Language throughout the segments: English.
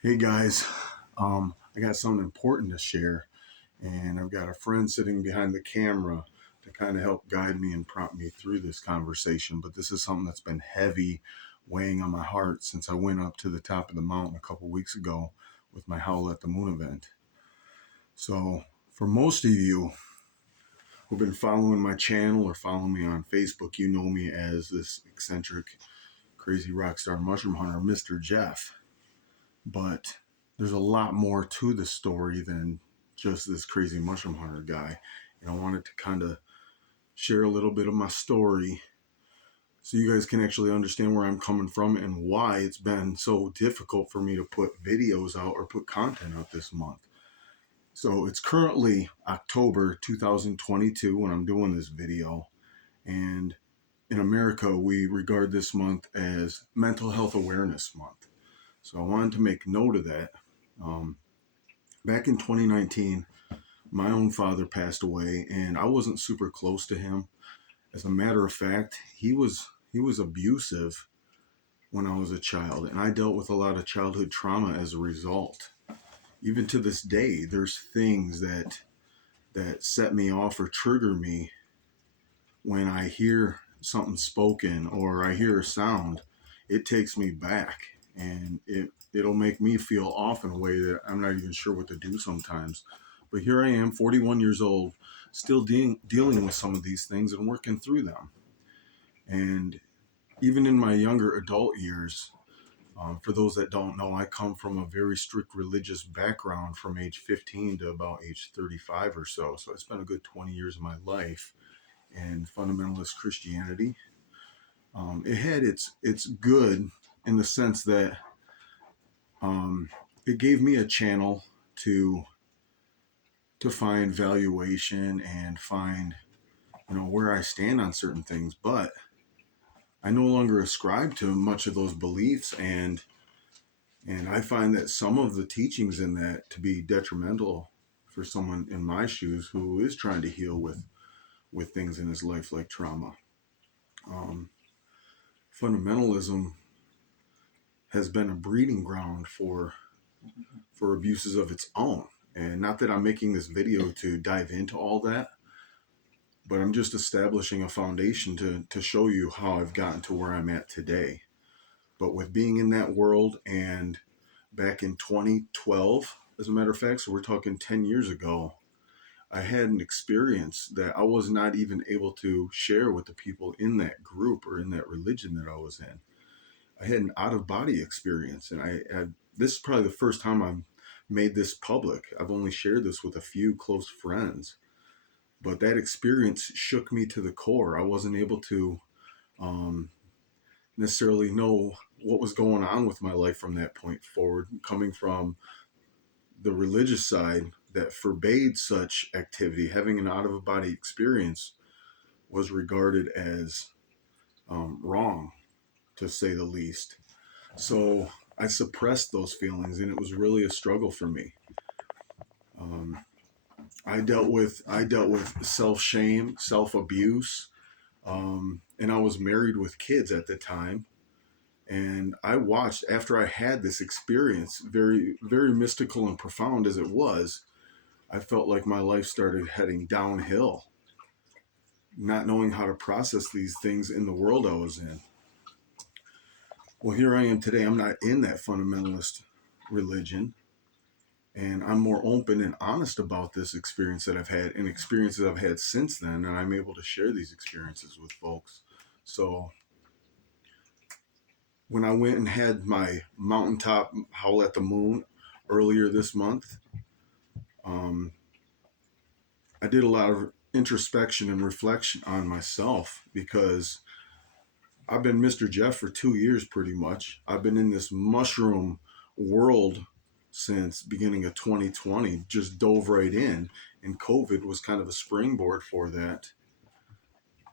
Hey guys, I got something important to share, and I've got a friend sitting behind the camera to kind of help guide me and prompt me through this conversation. But this is something that's been heavy weighing on my heart since I went up to the top of the mountain a couple weeks ago with my Howl at the Moon event. So, for most of you who've been following my channel or following me on Facebook, you know me as this eccentric, crazy rock star mushroom hunter, Mr. Jeff. But there's a lot more to the story than just this crazy mushroom hunter guy. And I wanted to kind of share a little bit of my story so you guys can actually understand where I'm coming from and why it's been so difficult for me to put videos out or put content out this month. So it's currently October 2022 when I'm doing this video. And in America, we regard this month as Mental Health Awareness Month. So I wanted to make note of that. Um, Back in 2019, my own father passed away, and I wasn't super close to him. As a matter of fact, he was abusive when I was a child, and I dealt with a lot of childhood trauma as a result. Even to this day, there's things that set me off or trigger me when I hear something spoken or I hear a sound. It takes me back, and it'll make me feel off in a way that I'm not even sure what to do sometimes. But here I am, 41 years old, still dealing with some of these things and working through them. And even in my younger adult years, for those that don't know, I come from a very strict religious background from age 15 to about age 35 or so. So I spent a good 20 years of my life in fundamentalist Christianity. It had its good in the sense that it gave me a channel to find valuation and find where I stand on certain things. But I no longer ascribe to much of those beliefs, and I find that some of the teachings in that to be detrimental for someone in my shoes who is trying to heal with things in his life like trauma. Um, Fundamentalism has been a breeding ground for abuses of its own. And not that I'm making this video to dive into all that, but I'm just establishing a foundation to show you how I've gotten to where I'm at today. But with being in that world, and back in 2012, as a matter of fact, so we're talking 10 years ago, I had an experience that I was not even able to share with the people in that group or in that religion that I was in. I had an out of body experience, and this is probably the first time I've made this public. I've only shared this with a few close friends, but that experience shook me to the core. I wasn't able to um, necessarily know what was going on with my life from that point forward, coming from the religious side that forbade such activity. Having an out of body experience was regarded as wrong, to say the least. So I suppressed those feelings, and it was really a struggle for me. Um, I dealt with self shame, self abuse, and I was married with kids at the time. And I watched after I had this experience, very very mystical and profound as it was. I felt like my life started heading downhill, not knowing how to process these things in the world I was in. Well, here I am today. I'm not in that fundamentalist religion, and I'm more open and honest about this experience that I've had and experiences I've had since then, and I'm able to share these experiences with folks. So when I went and had my mountaintop howl at the moon earlier this month, um, I did a lot of introspection and reflection on myself, because I've been Mr. Jeff for 2 years pretty much. I've been in this mushroom world since beginning of 2020, just dove right in, and COVID was kind of a springboard for that.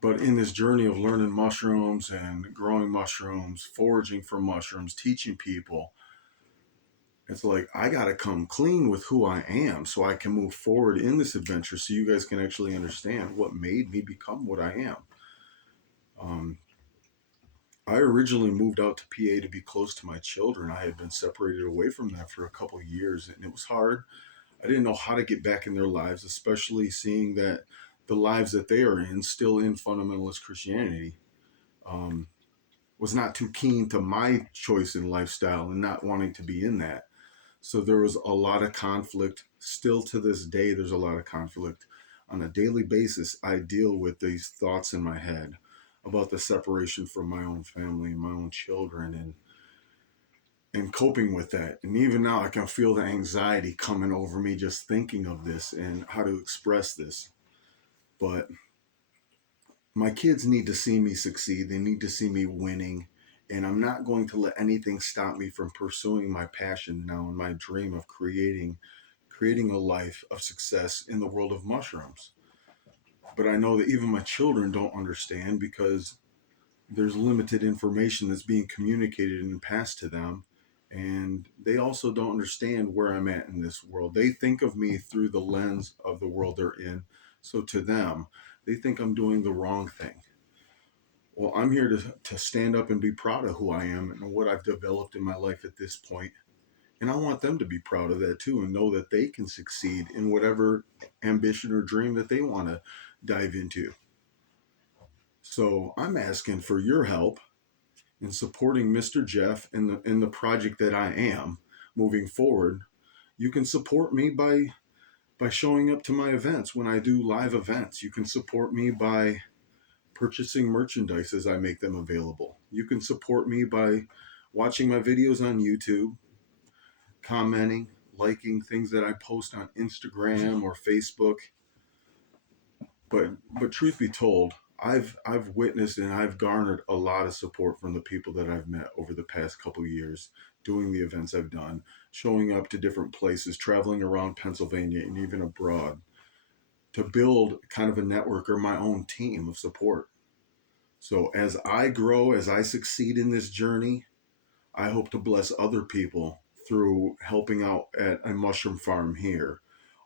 But in this journey of learning mushrooms and growing mushrooms, foraging for mushrooms, teaching people, it's like I got to come clean with who I am so I can move forward in this adventure, so you guys can actually understand what made me become what I am. Um, I originally moved out to PA to be close to my children. I had been separated away from them for a couple of years, and it was hard. I didn't know how to get back in their lives, especially seeing that the lives that they are in, still in fundamentalist Christianity, um, was not too keen to my choice in lifestyle and not wanting to be in that. So there was a lot of conflict. Still to this day, there's a lot of conflict. On a daily basis, I deal with these thoughts in my head about the separation from my own family and my own children, and coping with that. And even now, I can feel the anxiety coming over me just thinking of this and how to express this. But my kids need to see me succeed. They need to see me winning. And I'm not going to let anything stop me from pursuing my passion now and my dream of creating a life of success in the world of mushrooms. But I know that even my children don't understand because there's limited information that's being communicated and passed to them. And they also don't understand where I'm at in this world. They think of me through the lens of the world they're in. So to them, they think I'm doing the wrong thing. Well, I'm here to stand up and be proud of who I am and what I've developed in my life at this point. And I want them to be proud of that too and know that they can succeed in whatever ambition or dream that they want to dive into. So I'm asking for your help in supporting Mr. Jeff in the project that I am moving forward. You can support me by showing up to my events when I do live events. You can support me by purchasing merchandise as I make them available. You can support me by watching my videos on YouTube, commenting, liking things that I post on Instagram or Facebook. But truth be told, I've witnessed and I've garnered a lot of support from the people that I've met over the past couple of years, doing the events I've done, showing up to different places, traveling around Pennsylvania and even abroad to build kind of a network or my own team of support. So as I grow, as I succeed in this journey, I hope to bless other people through helping out at a mushroom farm here,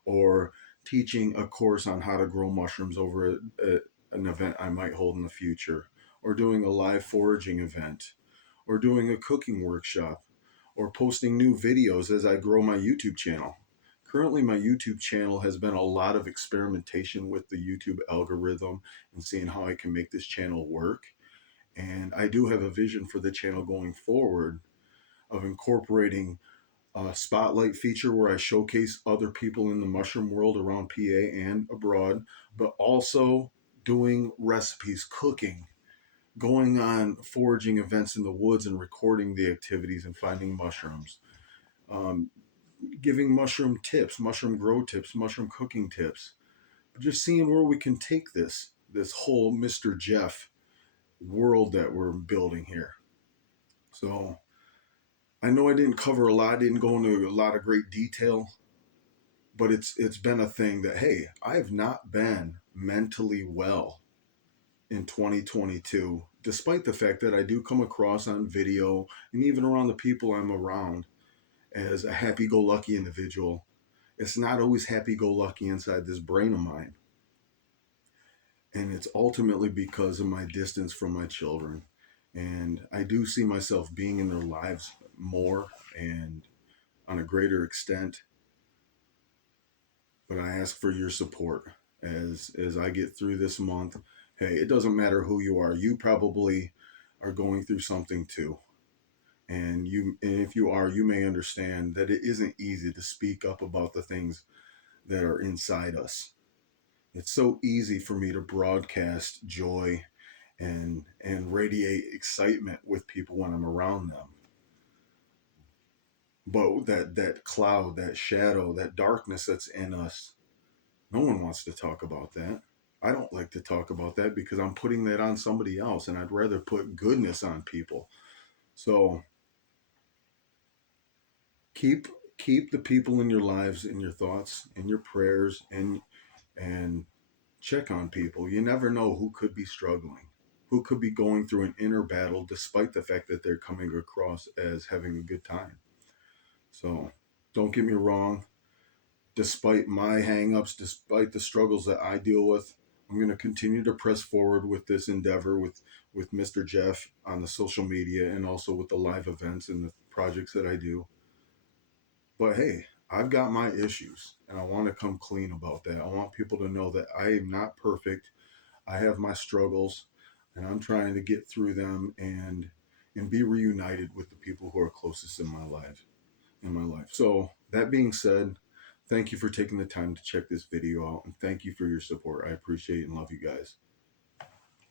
or teaching a course on how to grow mushrooms over at an event I might hold in the future, or doing a live foraging event, or doing a cooking workshop, or posting new videos as I grow my YouTube channel. Currently, my YouTube channel has been a lot of experimentation with the YouTube algorithm and seeing how I can make this channel work. And I do have a vision for the channel going forward of incorporating a spotlight feature where I showcase other people in the mushroom world around PA and abroad, but also doing recipes, cooking, going on foraging events in the woods and recording the activities and finding mushrooms, um, giving mushroom tips, mushroom grow tips, mushroom cooking tips, just seeing where we can take this whole Mr. Jeff world that we're building here. So I know I didn't cover a lot, I didn't go into a lot of great detail, but it's been a thing that, hey, I have not been mentally well in 2022, despite the fact that I do come across on video and even around the people I'm around as a happy-go-lucky individual. It's not always happy-go-lucky inside this brain of mine. And it's ultimately because of my distance from my children. And I do see myself being in their lives more and on a greater extent. But I ask for your support as I get through this month. Hey, it doesn't matter who you are. You probably are going through something too. And if you are, you may understand that it isn't easy to speak up about the things that are inside us. It's so easy for me to broadcast joy and radiate excitement with people when I'm around them. But that cloud, that shadow, that darkness that's in us, no one wants to talk about that. I don't like to talk about that because I'm putting that on somebody else, and I'd rather put goodness on people. So keep keep the people in your lives in your thoughts, in your prayers, and check on people. You never know who could be struggling, who could be going through an inner battle despite the fact that they're coming across as having a good time. So don't get me wrong, despite my hangups, despite the struggles that I deal with, I'm going to continue to press forward with this endeavor with Mr. Jeff on the social media and also with the live events and the projects that I do. But hey, I've got my issues and I want to come clean about that. I want people to know that I am not perfect. I have my struggles and I'm trying to get through them and be reunited with the people who are closest in my life. So that being said, thank you for taking the time to check this video out and thank you for your support. I appreciate and love you guys.